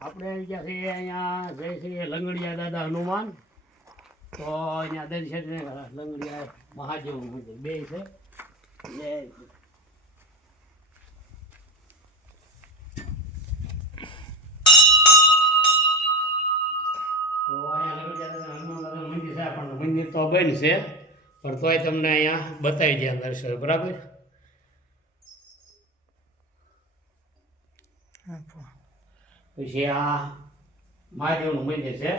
આપણે આવી ગયા છીએ અહીંયા જય શ્રી લંગડિયા દાદા હનુમાન. તો અહીંયા દર્શન લંગડિયા મહાદેવનું મંદિર બે છે. તો અહીંયા લંગડિયા દાદા હનુમાન દાદાનું મંદિર છે. આપણને મંદિર તો બંધ છે પણ તોય તમને અહીંયા બતાવી દે દર્શન. બરાબર. પછી આ મહાદેવનું મંદિર છે.